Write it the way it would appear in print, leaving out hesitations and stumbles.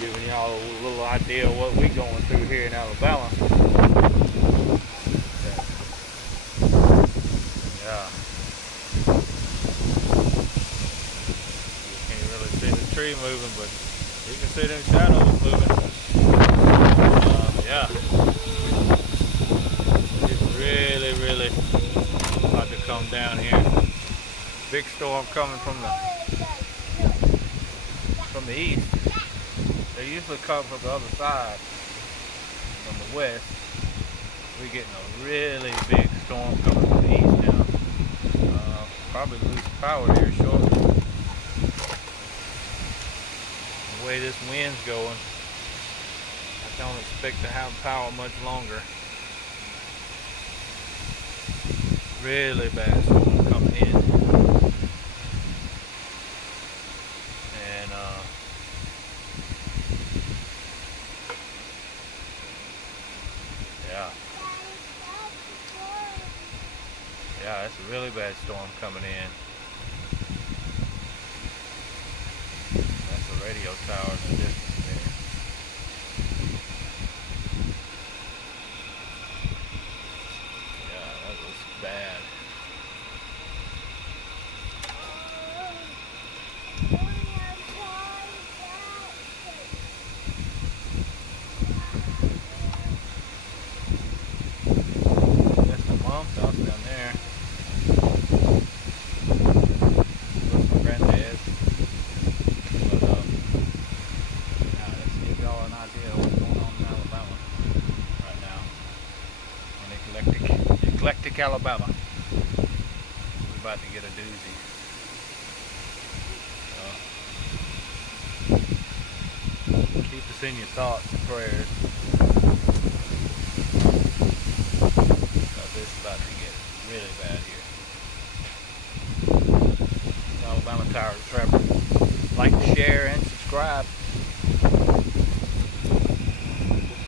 Giving y'all a little idea of what we're going through here in Alabama. Yeah. You can't really see the tree moving, but you can see them shadows moving. Yeah. It's really about to come down here. Big storm coming from the east. They usually come from the other side, from the west. We're getting a really big storm coming from the east now. Probably lose power here shortly. The way this wind's going, I don't expect to have power much longer. Really bad storm coming in. And yeah, it's a really bad storm coming in. That's the radio tower in the distance there. Yeah, that was bad. That's the mom's house down there. That's my granddad's. But now let's give y'all an idea of what's going on in Alabama right now. In eclectic Alabama. We're about to get a doozy. Keep us in your thoughts and prayers. This is about to get really bad here. Alabama Tower Trapper. Like, share, and subscribe.